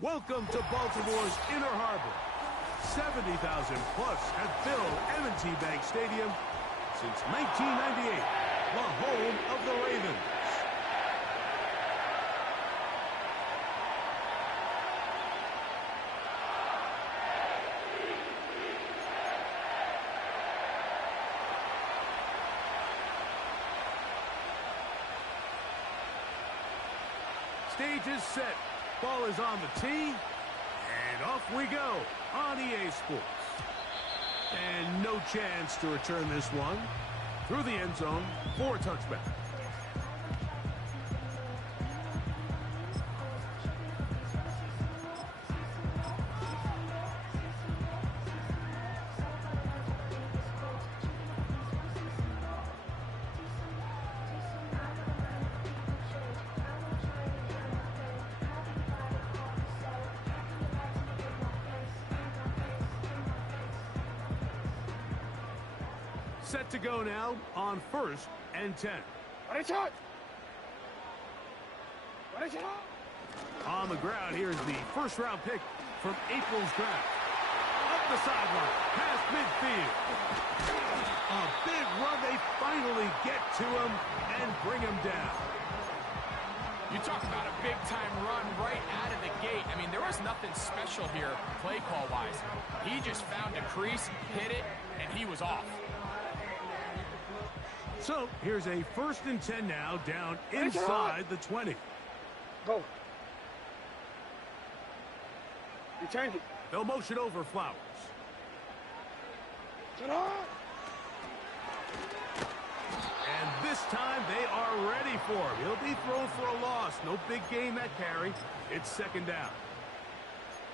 Welcome to Baltimore's Inner Harbor. 70,000 plus have filled M&T Bank Stadium since 1998, the home of the Ravens. Stage is set. Ball is on the tee. And off we go on EA Sports. And no chance to return this one. Through the end zone for a touchback. Set to go now on 1st and 10. On the ground, here's the first-round pick from April's draft. Up the sideline, past midfield. A big run. They finally get to him and bring him down. You talk about a big-time run right out of the gate. I mean, there was nothing special here play call-wise. He just found a crease, hit it, and he was off. So, here's a 1st and 10 now, down inside the 20. Go. Return it. They'll motion over Flowers. And this time, they are ready for him. He'll be thrown for a loss. No big gain that carry. It's 2nd down.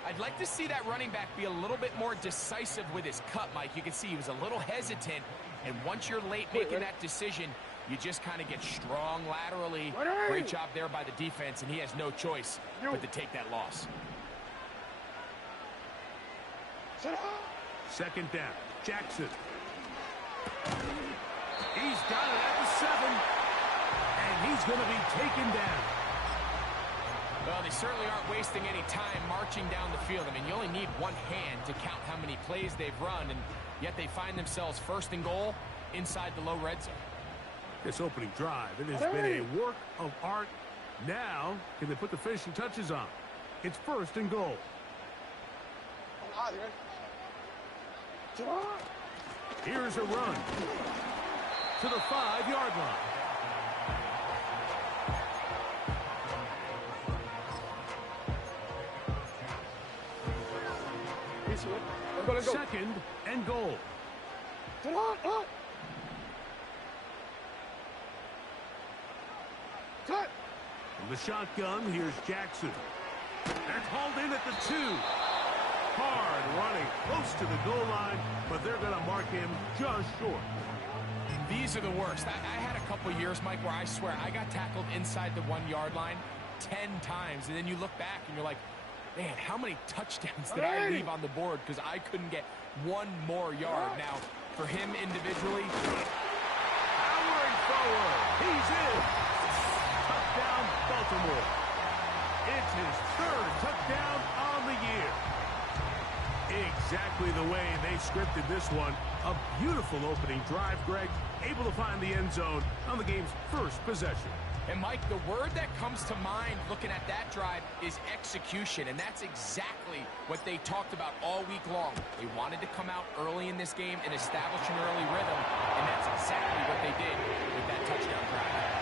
I'd like to see that running back be a little bit more decisive with his cut, Mike. You can see he was a little hesitant. And once you're late making that decision, you just kind of get strong laterally. Great job there by the defense, and he has no choice but to take that loss. 2nd down. Jackson. He's got it at the 7. And he's going to be taken down. Well, they certainly aren't wasting any time marching down the field. I mean, you only need one hand to count how many plays they've run, and yet they find themselves 1st and goal inside the low red zone. This opening drive, it has been a work of art. Now, can they put the finishing touches on? It's 1st and goal. Here's a run to the 5-yard line. Go. 2nd and goal. From the shotgun, here's Jackson. They're hauled in at the 2. Hard running, close to the goal line, but they're going to mark him just short. These are the worst. I had a couple years, Mike, where I swear I got tackled inside the 1-yard line 10 times, and then you look back and you're like, man, how many touchdowns did I leave on the board because I couldn't get one more yard? Now, for him individually, powering forward, he's in. Touchdown, Baltimore. It's his 3rd touchdown on the year. Exactly the way they scripted this one. A beautiful opening drive, Greg. Able to find the end zone on the game's 1st possession. And, Mike, the word that comes to mind looking at that drive is execution, and that's exactly what they talked about all week long. They wanted to come out early in this game and establish an early rhythm, and that's exactly what they did with that touchdown drive.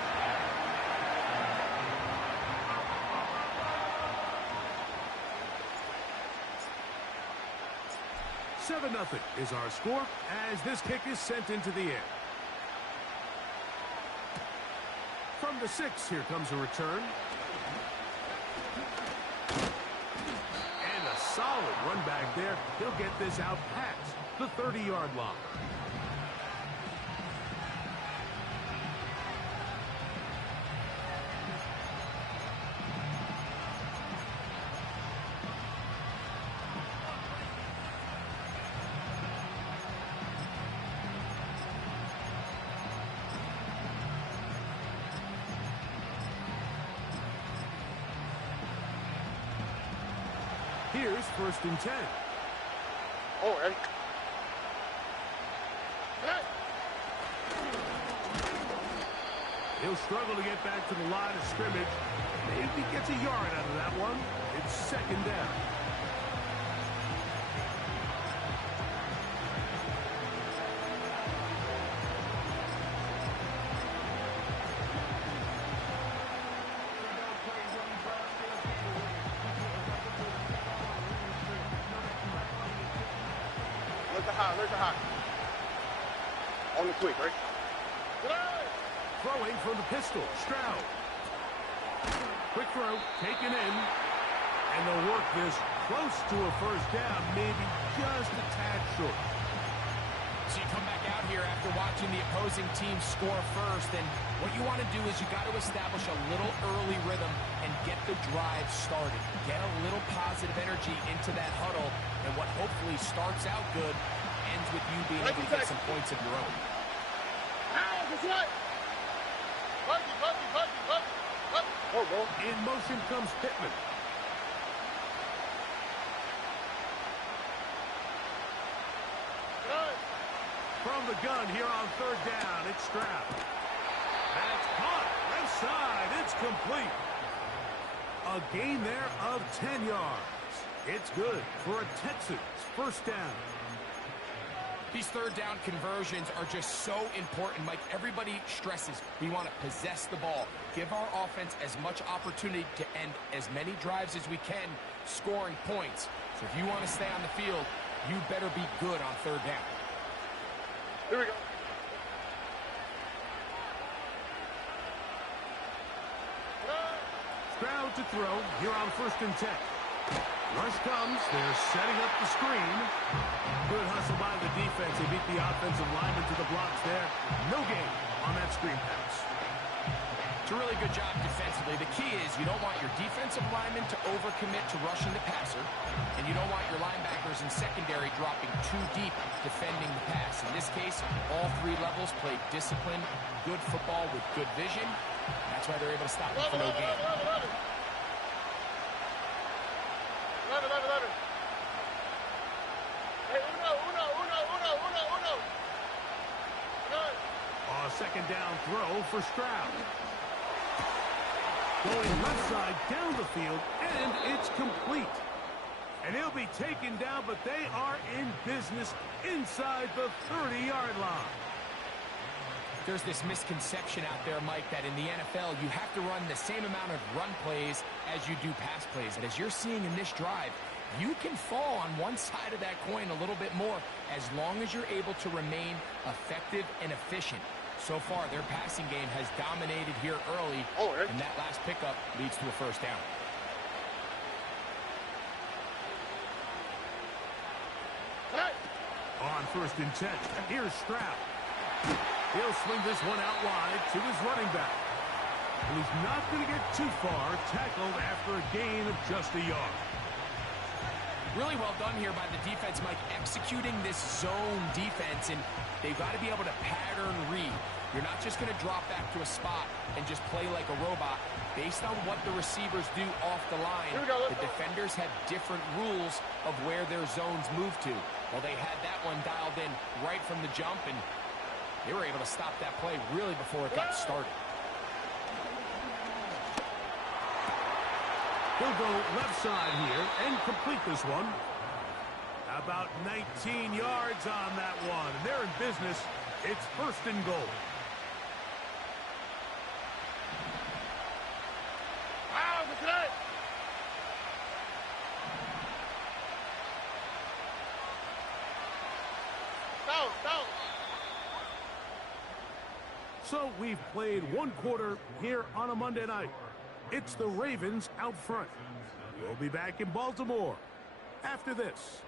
7-0 is our score as this kick is sent into the air. From the 6, here comes a return. And a solid run back there. He'll get this out past the 30-yard line. Here's 1st and 10. Oh, ready? He'll struggle to get back to the line of scrimmage. Maybe gets a yard out of that one. It's 2nd down. There's a high. On the quick, right? Throwing from the pistol, Stroud. Quick throw, taken in. And they'll work this close to a 1st down, maybe just a tad short. So you come back out here after watching the opposing team score first, and what you want to do is you got to establish a little early rhythm and get the drive started. Get a little positive energy into that huddle, and what hopefully starts out good ends with you being able to get some points of your own. Oh, bro. In motion comes Pittman. From the gun here on 3rd down, it's Stroud. That's caught. Left side, it's complete. A gain there of 10 yards. It's good for a Texans 1st down. These 3rd down conversions are just so important, Mike. Everybody stresses we want to possess the ball, give our offense as much opportunity to end as many drives as we can, scoring points. So if you want to stay on the field, you better be good on 3rd down. Here we go. Stroud to throw here on 1st and 10. Rush comes. They're setting up the screen. Good hustle by the defense. They beat the offensive lineman to the blocks there. No gain on that screen pass. It's a really good job defensively. The key is you don't want your defensive linemen to overcommit to rushing the passer, and you don't want your linebackers and secondary dropping too deep defending the pass. In this case, all 3 levels played disciplined, good football with good vision. That's why they're able to stop them for no gain. A 2nd down throw for Stroud. Going left side down the field, and it's complete. And he'll be taken down, but they are in business inside the 30-yard line. There's this misconception out there, Mike, that in the NFL, you have to run the same amount of run plays as you do pass plays. And as you're seeing in this drive, you can fall on one side of that coin a little bit more as long as you're able to remain effective and efficient. So far, their passing game has dominated here early, and that last pickup leads to a 1st down. On 1st and 10, here's Stroud. He'll swing this one out wide to his running back. And he's not going to get too far, tackled after a gain of just a yard. Really well done here by the defense, Mike, executing this zone defense, and they've got to be able to pattern read. You're not just going to drop back to a spot and just play like a robot. Based on what the receivers do off the line, the defenders have different rules of where their zones move to. Well, they had that one dialed in right from the jump, and they were able to stop that play really before it got started. He'll go left side here and complete this one. About 19 yards on that one. And they're in business. It's 1st and goal. So we've played 1 quarter here on a Monday night. It's the Ravens out front. We'll be back in Baltimore after this.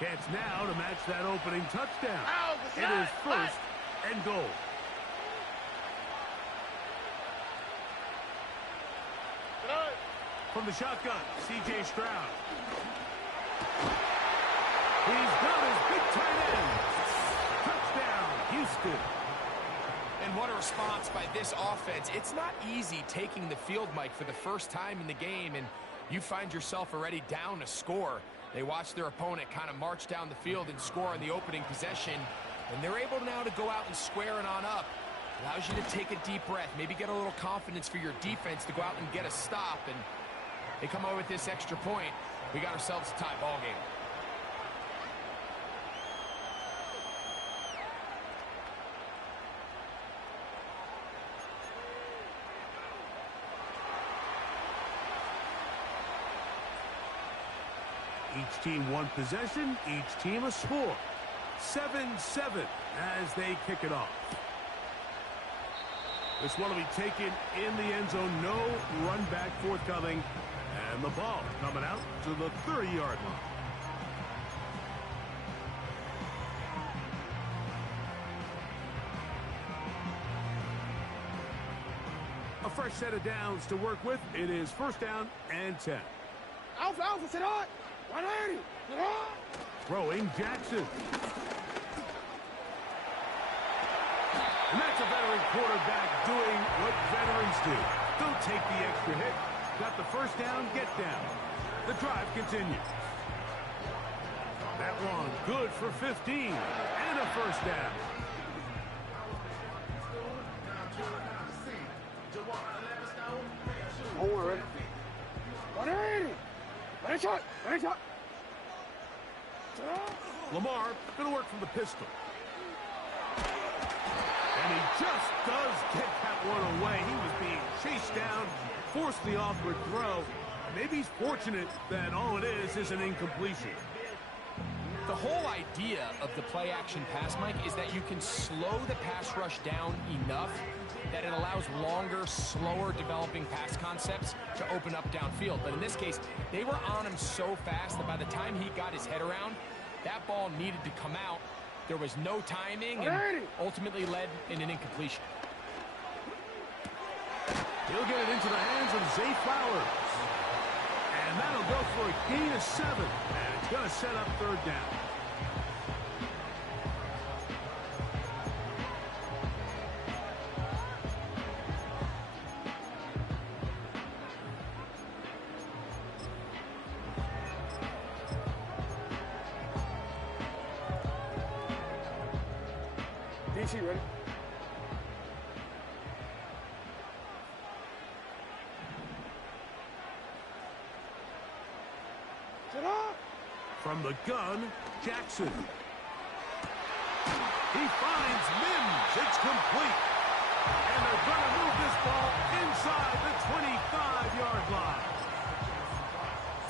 Chance now to match that opening touchdown. It is 1st and goal. from the shotgun. C.J. Stroud. He's got his big tight end. Touchdown, Houston. And what a response by this offense. It's not easy taking the field, Mike, for the first time in the game, and you find yourself already down a score. They watch their opponent kind of march down the field and score on the opening possession, and they're able now to go out and square it on up. Allows you to take a deep breath, maybe get a little confidence for your defense to go out and get a stop, and they come out with this extra point. We got ourselves a tie ball game. Each team one possession, each team a score. 7-7 as they kick it off. This one will be taken in the end zone. No run back forthcoming. And the ball coming out to the 30-yard line. A fresh set of downs to work with. It is first down and 10. Alpha, Alpha, sit on. 180. Sit on. Throwing Jackson. And that's a veteran quarterback doing what veterans do. Don't take the extra hit. Got the first down, get down. The drive continues. That one good for 15 and a first down. Don't worry. 180. Ready shot. Ready shot. Lamar going to work from the pistol. And he just does get that one away. He was being chased down, forced the awkward throw. Maybe he's fortunate that all it is an incompletion. The whole idea of the play-action pass, Mike, is that you can slow the pass rush down enough that it allows longer, slower developing pass concepts to open up downfield. But in this case, they were on him so fast that by the time he got his head around, that ball needed to come out. There was no timing and ultimately led in an incompletion. He'll get it into the hands of Zay Flowers. And that'll go for a gain of 7. And it's going to set up third down. DC, ready? Sit up. From the gun, Jackson. He finds Mims. It's complete. And they're going to move this ball inside the 25-yard line.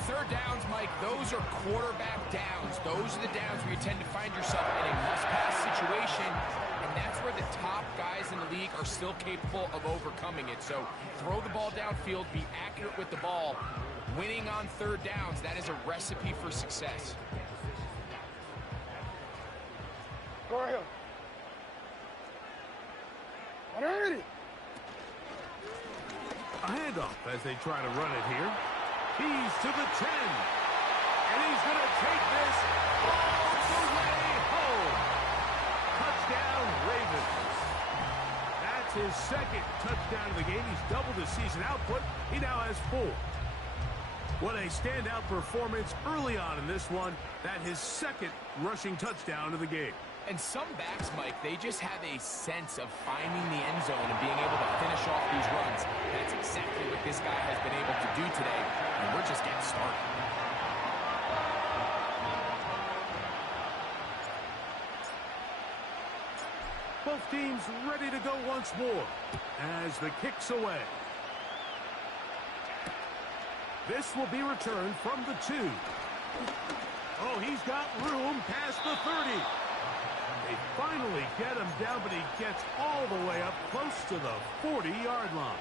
Third downs, Mike, those are quarterback downs. Those are the downs where you tend to find yourself in a must-pass situation, and that's where the top guys in the league are still capable of overcoming it. So throw the ball downfield, be accurate with the ball. Winning on third downs, that is a recipe for success. Go right here. 180. A handoff as they try to run it here. He's to the 10. And he's going to take this all the way home. Touchdown, Ravens. That's his second touchdown of the game. He's doubled his season output. He now has 4. What a standout performance early on in this one. That his second rushing touchdown of the game. And some backs, Mike, they just have a sense of finding the end zone and being able to finish off these runs. That's exactly what this guy has been able to do today, and we're just getting started. Both teams ready to go once more as the kick's away. This will be returned from the 2. Oh, he's got room past the 30. They finally get him down, but he gets all the way up close to the 40-yard line.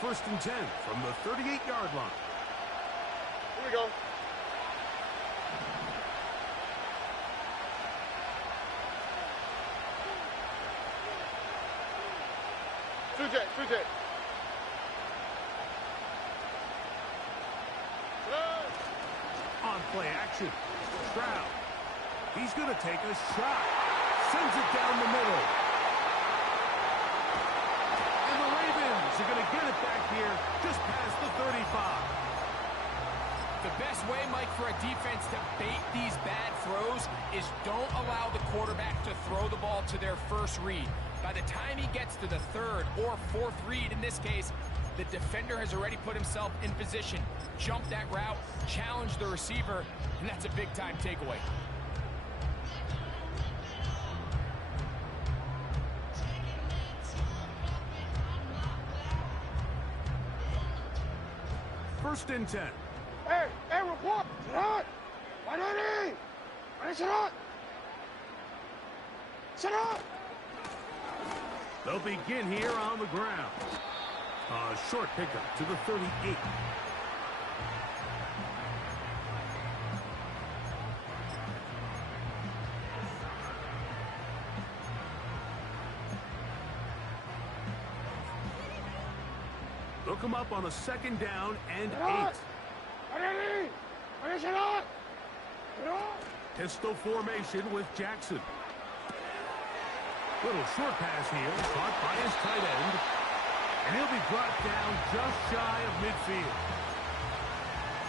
first and 10 from the 38-yard line. Here we go. Two jet. On play action. Stroud. He's going to take a shot. Sends it down the middle. And the Ravens are going to get it back here just past the 35. The best way, Mike, for a defense to bait these bad throws is don't allow the quarterback to throw the ball to their first read. By the time he gets to the third or fourth read, in this case, the defender has already put himself in position, jumped that route, challenged the receiver, and that's a big-time takeaway. First and 10. Hey, report! Sit out! They'll begin here on the ground. A short pickup to the 38. They'll come up on a second down and 8. Pistol formation with Jackson. Little short pass here, caught by his tight end. And he'll be brought down just shy of midfield.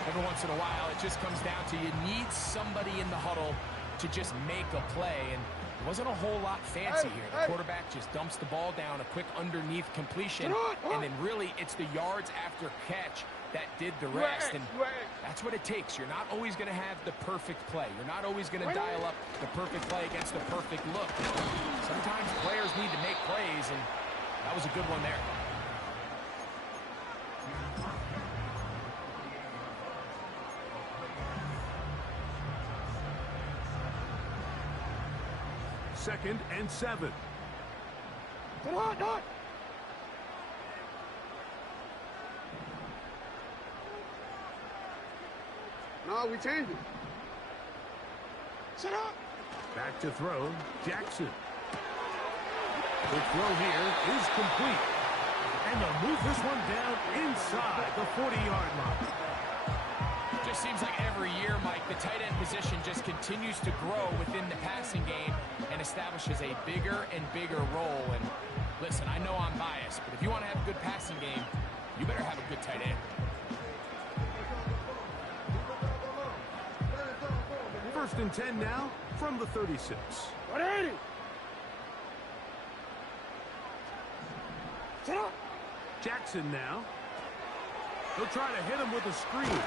Every once in a while, it just comes down to you need somebody in the huddle to just make a play. And it wasn't a whole lot fancy here. The quarterback just dumps the ball down, a quick underneath completion. And then really, it's the yards after catch that did the rest. And that's what it takes. You're not always going to have the perfect play. You're not always going to dial up the perfect play against the perfect look. Sometimes players need to make plays, and that was a good one there. Second and 7. No, we changed it. Sit up. Back to throw, Jackson. The throw here is complete. And they'll move this one down inside the 40-yard line. Just seems like every year, Mike, the tight end position just continues to grow within the passing game and establishes a bigger and bigger role. And listen, I know I'm biased, but if you want to have a good passing game, you better have a good tight end. First and 10 now from the 36. 180. Sit up. Jackson now. He'll try to hit him with a screen.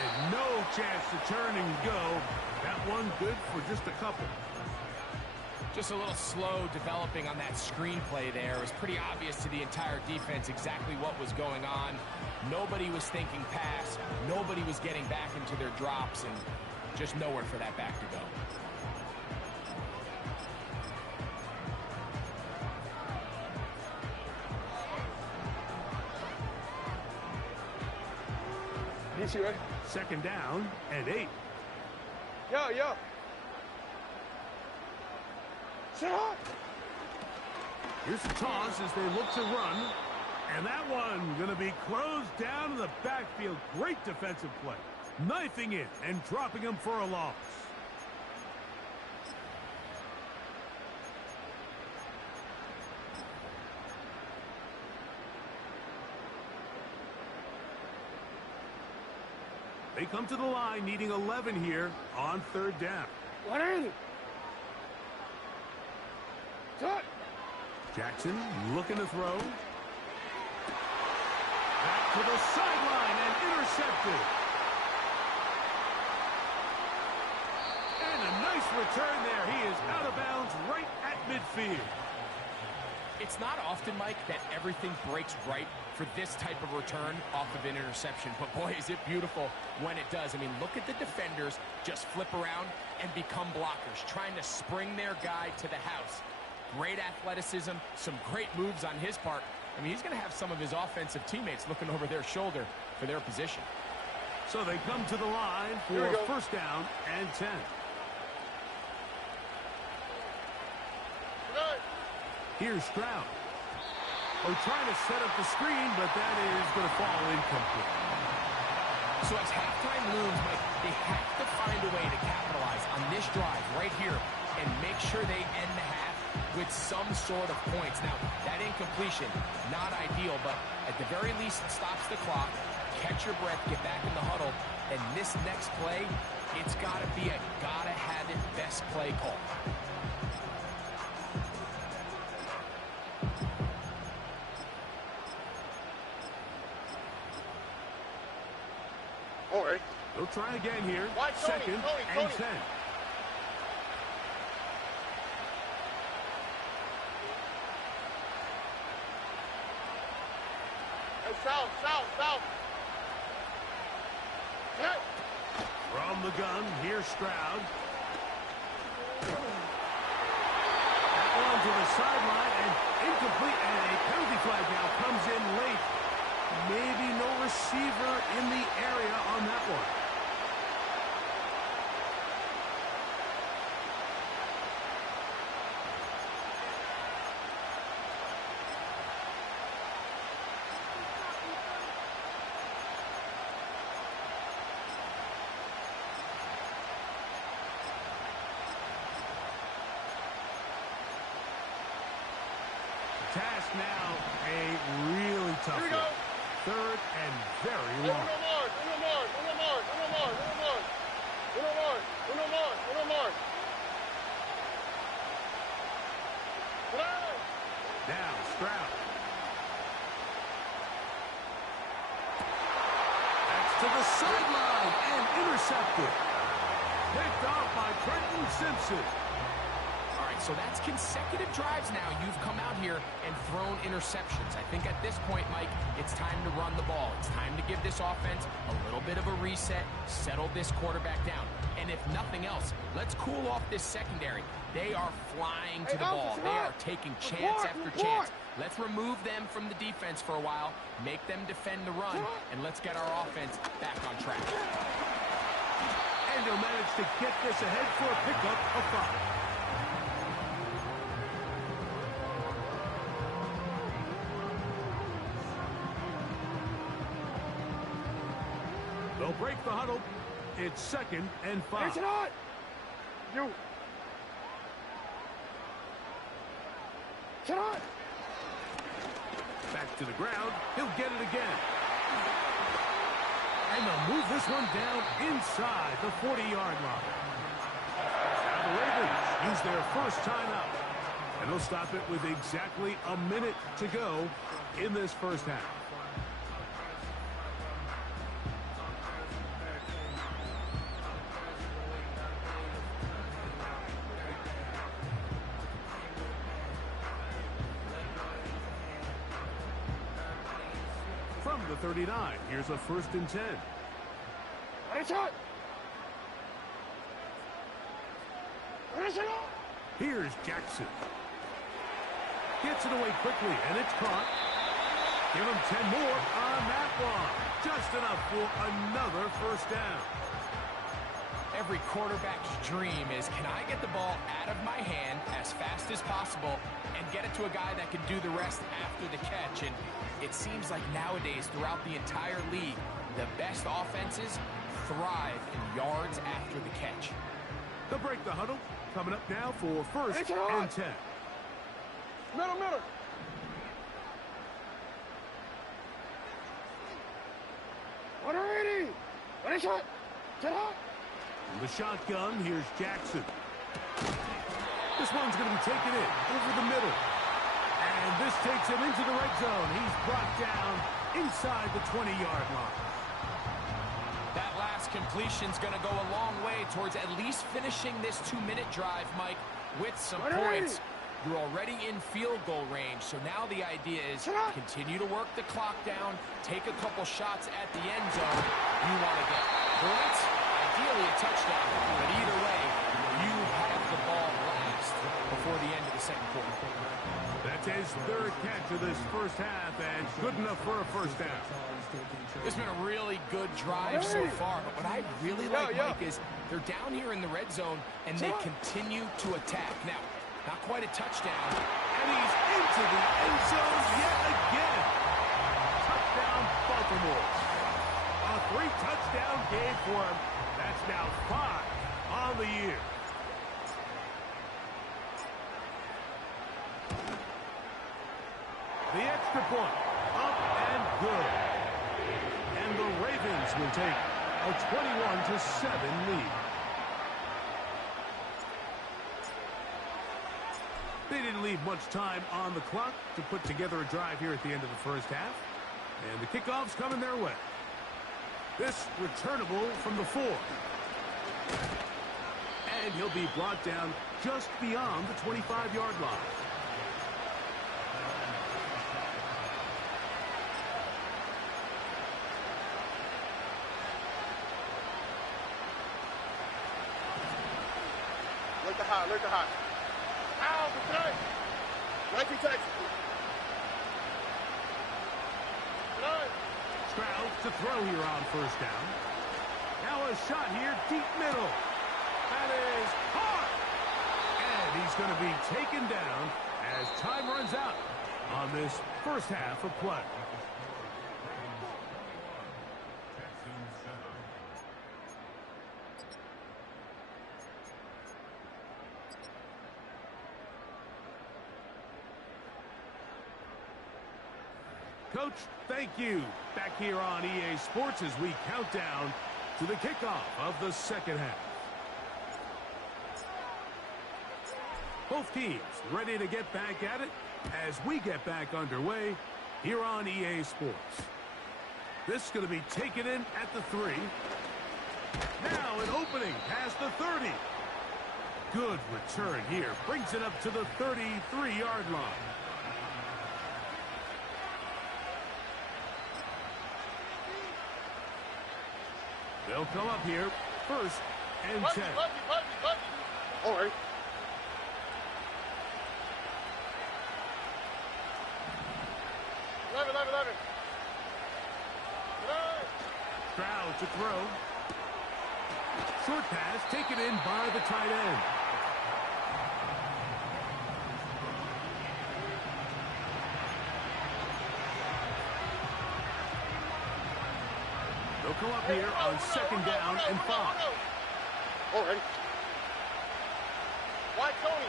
And no chance to turn and go. That one good for just a couple. Just a little slow developing on that screenplay there. It was pretty obvious to the entire defense exactly what was going on. Nobody was thinking pass. Nobody was getting back into their drops, and just nowhere for that back to go. Second down and 8. Yeah. Sit up. Here's the toss as they look to run. And that one going to be closed down in the backfield. Great defensive play. Knifing it and dropping him for a loss. They come to the line needing 11 here on third down. 180. Cut. Jackson looking to throw. Back to the sideline and intercepted. And a nice return there. He is out of bounds right at midfield. It's not often, Mike, that everything breaks right for this type of return off of an interception. But, boy, is it beautiful when it does. I mean, look at the defenders just flip around and become blockers, trying to spring their guy to the house. Great athleticism, some great moves on his part, I mean, he's going to have some of his offensive teammates looking over their shoulder for their position. So they come to the line for first down and 10. Here's Stroud. Oh, trying to set up the screen, but that is going to fall incomplete. So as halftime looms, Mike, they have to find a way to capitalize on this drive right here and make sure they end the half with some sort of points. Now, that incompletion, not ideal, but at the very least, it stops the clock. Catch your breath, get back in the huddle, and this next play, it's got to be a gotta-have-it best play call. All right. They'll try again here. Why, Tony, Second Tony. and 10. Hey, south. Hey. From the gun, here's Stroud. That one to the sideline and incomplete, and a penalty flag now comes in late. Maybe no receiver in the area on that one. Task now a really tough Here we one. go. Third and very Uno long. more. Play. Now Stroud. That's to the sideline and intercepted. Picked off by Trenton Simpson. All right, so that's consecutive drives now. You've come out here and thrown interceptions. I think at this point, Mike, it's time to run the ball. It's time to give this offense a little bit of a reset, settle this quarterback down. And if nothing else, let's cool off this secondary. They are flying to the ball. They are taking chance after chance. Let's remove them from the defense for a while, make them defend the run, and let's get our offense back on track. And he'll manage to get this ahead for a pickup of 5. They'll break the huddle. It's second and 5. It's not. You. Shot. Back to the ground. He'll get it again. And they'll move this one down inside the 40-yard line. Now the Ravens use their first timeout. And they'll stop it with exactly a minute to go in this first half. From the 39, here's a first and 10. Shot. Here's Jackson. Gets it away quickly, and it's caught. Give him 10 more on that one. Just enough for another first down. Every quarterback's dream is, can I get the ball out of my hand as fast as possible and get it to a guy that can do the rest after the catch? And it seems like nowadays, throughout the entire league, the best offenses thrive in yards after the catch. They'll break the huddle. Coming up now for first and 10. Middle. Shot. From the shotgun, here's Jackson. This one's going to be taken in over the middle. And this takes him into the red zone. He's brought down inside the 20-yard line. That last completion's going to go a long way towards at least finishing this 2-minute drive, Mike, with some points. You're already in field goal range, so now the idea is continue to work the clock down, take a couple shots at the end zone. You want to get points, ideally a touchdown, but either way, you have the ball last before the end of the second quarter. That That's his third catch of this first half, and good enough for a first down. It's been a really good drive so far, but what I really like, Mike, is they're down here in the red zone, and they continue to attack. Now, not quite a touchdown. And he's into the end zone yet again. Touchdown, Baltimore. A 3-touchdown game for him. That's now 5 on the year. The extra point, up and good. And the Ravens will take a 21-7 lead. They didn't leave much time on the clock to put together a drive here at the end of the first half. And the kickoff's coming their way. This returnable from the 4. And he'll be brought down just beyond the 25-yard line. Look at high. Ow, protect. Right protect. Stroud to throw here on first down. Now a shot here, deep middle. That is hard. And he's going to be taken down as time runs out on this first half of play. Coach, thank you. Back here on EA Sports as we count down to the kickoff of the second half. Both teams ready to get back at it as we get back underway here on EA Sports. This is going to be taken in at the 3. Now an opening past the 30. Good return here. Brings it up to the 33-yard line. They'll come up here, 1st and 10. All right. Love it. Stroud to throw. Short pass taken in by the tight end. They'll come up here on 2nd down and 5. All right. Why Tony?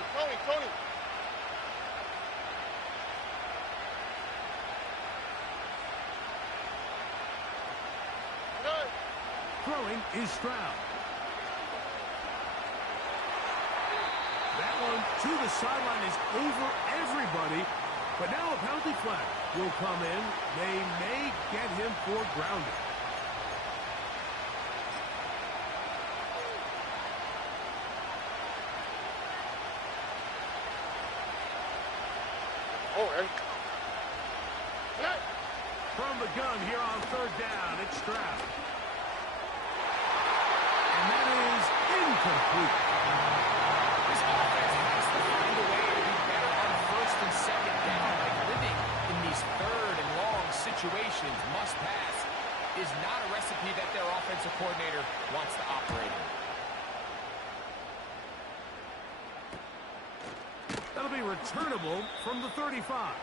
Throwing is Stroud. That one to the sideline is over everybody. But now a penalty flag will come in. They may get him for grounding. From the gun here on 3rd down, it's Stroud. And that is incomplete. This offense has to find a way to be better on 1st and 2nd down. Like living in these 3rd and long situations, must pass, is not a recipe that their offensive coordinator wants to operate in. That'll be returnable from the 35.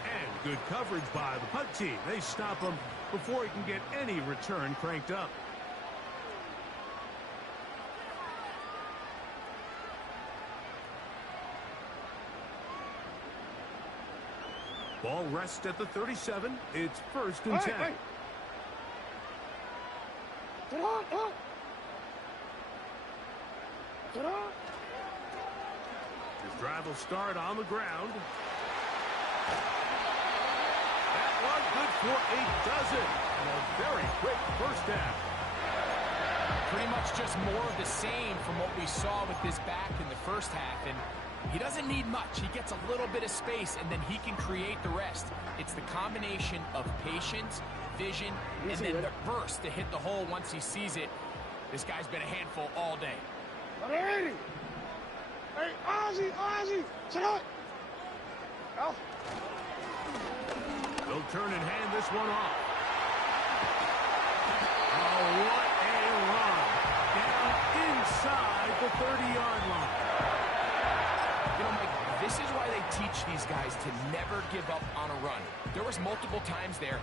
And good coverage by the punt team. They stop him before he can get any return cranked up. Ball rests at the 37. It's 1st and 10. Hey. Get on. His drive will start on the ground. That one good for a dozen. And a very quick first down. Pretty much just more of the same from what we saw with this back in the first half. And he doesn't need much. He gets a little bit of space, and then he can create the rest. It's the combination of patience, vision, and then the burst to hit the hole once he sees it. This guy's been a handful all day. Hey, Ozzy, sit up. Al. They'll turn and hand this one off. Oh, what a run. Down inside the 30-yard line. You know, Mike, this is why they teach these guys to never give up on a run. There was multiple times there